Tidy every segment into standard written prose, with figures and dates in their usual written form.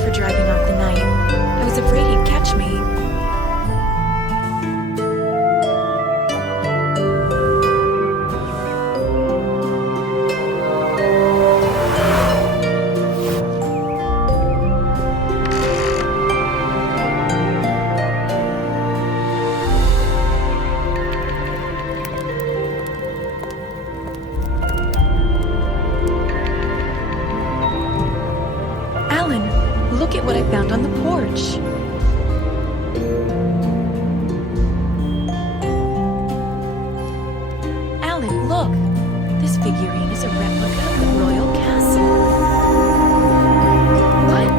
Thanks for driving off the night. I was afraid he'd catch me. Look at what I found on the porch. Alan, look. This figurine is a replica of the royal castle. What?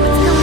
What's going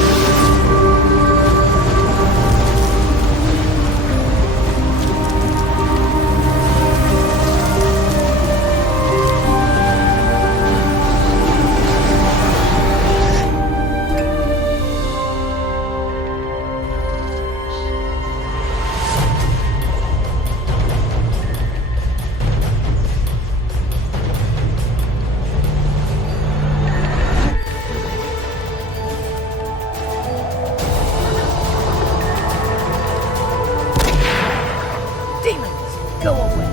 Go away.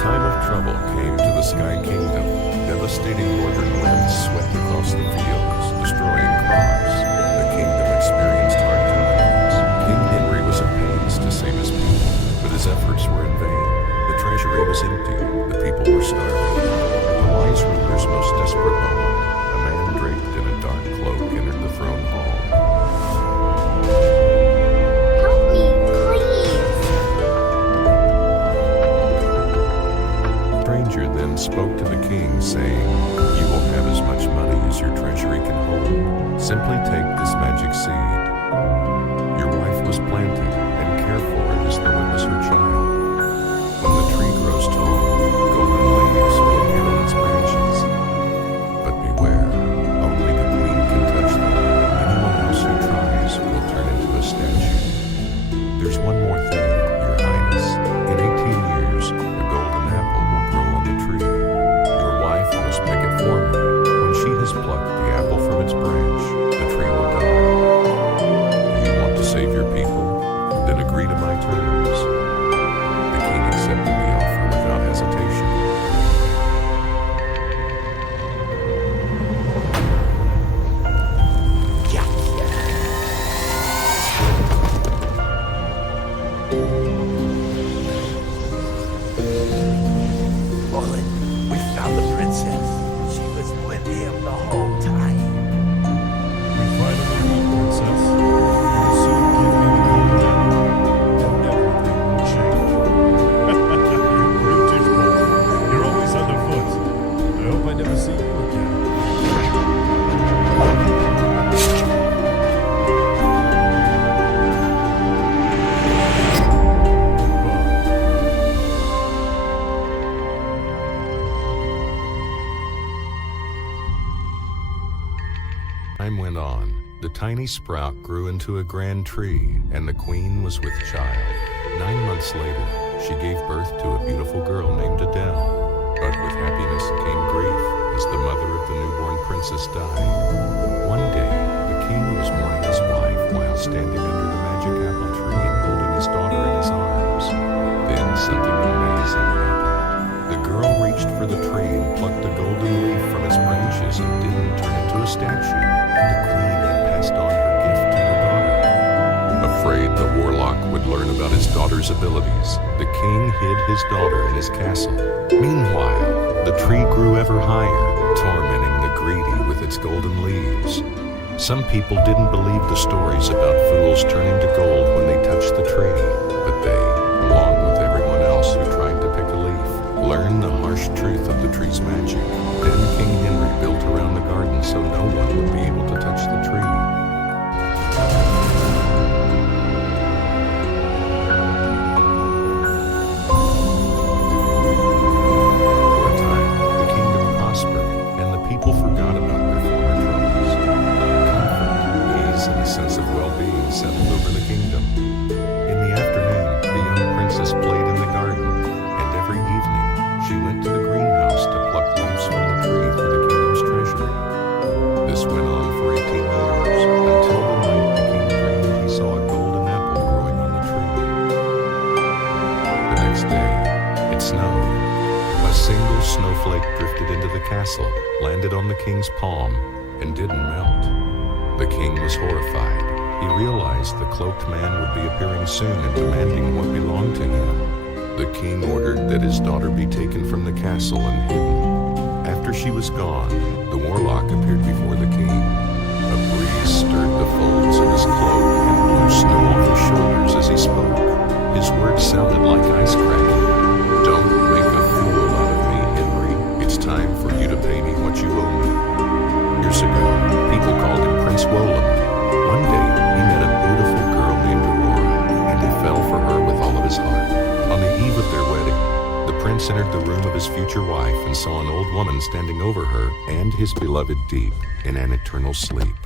Time of trouble came to the Sky Kingdom. Devastating northern winds swept across the fields, destroying crops. The kingdom experienced hard times. King Henry was at pains to save his people, but his efforts were in vain. The treasury was empty. The people were starving. At the wise ruler's most desperate moment, a man draped in a dark cloak entered the throne hall. Help me, please. The stranger then spoke to the king, saying, "You will have as much money as your treasury can hold. Simply take this magic seed. Your wife was planted and cared for it as though it was her child. When the tree grows tall, golden leaves will appear on its branches. But beware, only the queen can touch them. Anyone else who tries will turn into a statue. There's one more thing, Your Highness. In 18 years, a golden apple will grow on the tree. Your wife must pick it for me. When she has plucked the apple from its branch, the tree will die. Do you want to save your people? Then agree to my terms." The king accepted the offer without hesitation. Mullen, we found the princess. She was with him the whole time. We finally meet, Princess. You will soon give me the golden apple, and everything will change. You brutish boy. You're always underfoot. I hope I never see you again. Time went on. The tiny sprout grew into a grand tree, and the queen was with child. 9 months later, she gave birth to a beautiful girl named Adele. But with happiness came grief, as the mother of the newborn princess died. One day, the king was mourning his wife while standing under the magic apple tree and holding his daughter in his arms. Then something amazing happened. The girl reached for the tree and plucked a golden leaf from its branches and didn't turn into a statue. The queen had passed on her gift to her daughter. Afraid the warlock would learn about his daughter's abilities, the king hid his daughter in his castle. Meanwhile, the tree grew ever higher, tormenting the greedy with its golden leaves. Some people didn't believe the stories about fools turning to gold when they touched the tree, but they, along with everyone else who tried to pick a leaf, learned the harsh truth of the tree's magic. Then King Henry built around the garden so no one would be able to touch the tree. For a time, the kingdom prospered, and the people forgot about their former troubles. Comfort, ease, and a sense of well-being settled over the kingdom. In the afternoon, the snow. A single snowflake drifted into the castle, landed on the king's palm, and didn't melt. The king was horrified. He realized the cloaked man would be appearing soon and demanding what belonged to him. The king ordered that his daughter be taken from the castle and hidden. After she was gone, the warlock appeared before the king. A breeze stirred the folds of his cloak and blew snow off his shoulders as he spoke. His words sounded like ice cracking. "Don't make a fool out of me, Henry. It's time for you to pay me what you owe me." Years ago, people called him Prince Roland. One day, he met a beautiful girl named Aurora, and he fell for her with all of his heart. On the eve of their wedding, the prince entered the room of his future wife and saw an old woman standing over her and his beloved deep in an eternal sleep.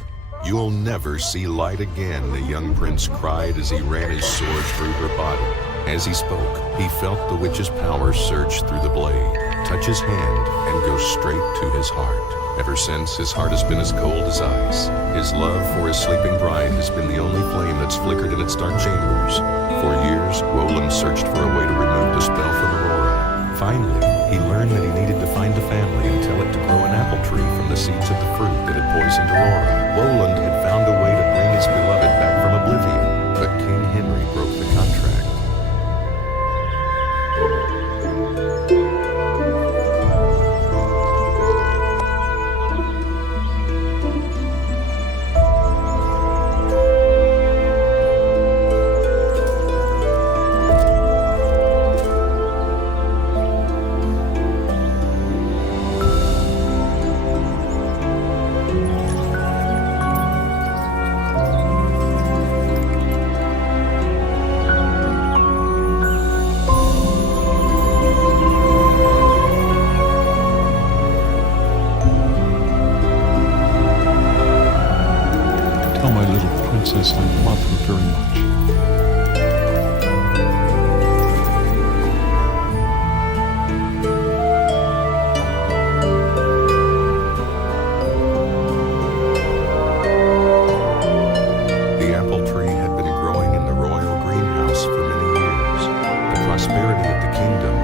"You'll never see light again," the young prince cried as he ran his sword through her body. As he spoke, he felt the witch's power surge through the blade, touch his hand, and go straight to his heart. Ever since, his heart has been as cold as ice. His love for his sleeping bride has been the only flame that's flickered in its dark chambers. For years, Roland searched for a way to remove the spell from Aurora. Finally, he learned that he needed to find a family and tell it to grow an apple tree from the seeds of the fruit that had poisoned Aurora. Roland had found a way to bring his beloved back from oblivion, but King Henry broke the contract. Tell my little princess I love her very much. The apple tree had been growing in the royal greenhouse for many years. The prosperity of the kingdom,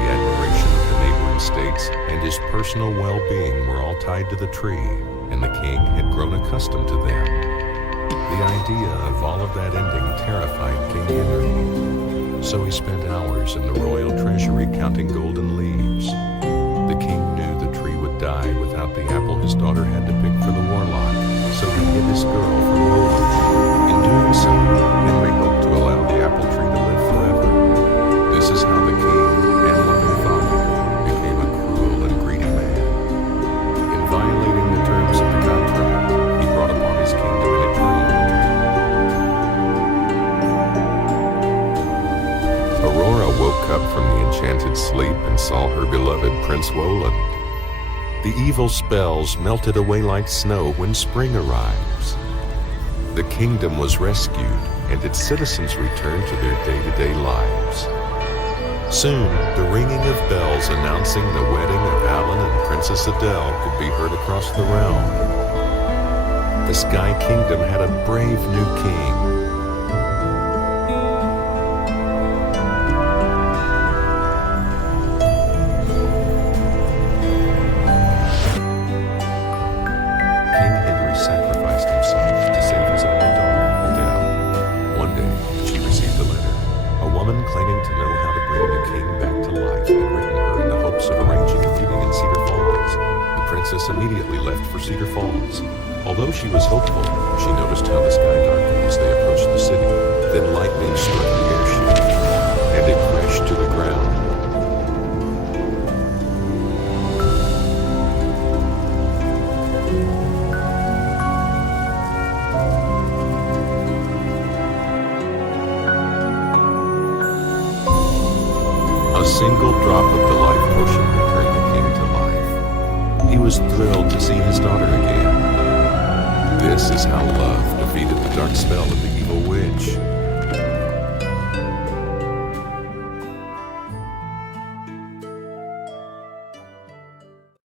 the admiration of the neighboring states, and his personal well-being were all tied to the tree, and the king had grown accustomed to them. The idea of all of that ending terrified King Henry. So he spent hours in the royal treasury counting golden leaves. The king knew the tree would die without the apple his daughter had to pick for the warlock, so he hid his girl from Roland. In doing so, Henry hoped to allow the apple tree to live forever. This is how the king and loving father became a cruel and greedy man. In violating the terms of the contract, he brought upon his kingdom an eternal winter. Aurora woke up from the enchanted sleep and saw her beloved Prince Roland. The evil spells melted away like snow when spring arrives. The kingdom was rescued and its citizens returned to their day-to-day lives. Soon, the ringing of bells announcing the wedding of Alan and Princess Adele could be heard across the realm. The Sky Kingdom had a brave new king. King Henry sacrificed himself to save his only daughter, Adele. One day, she received a letter. A woman claiming to know how to bring the king back to life had written her in the hopes of arranging a meeting in Cedar Falls. The princess immediately left for Cedar Falls. Although she was hopeful, she noticed how the sky darkened as they approached the city. Then lightning struck the airship, and it crashed to the ground. A single drop of the life potion returned the king to life. He was thrilled to see his daughter again. This is how love defeated the dark spell of the evil witch.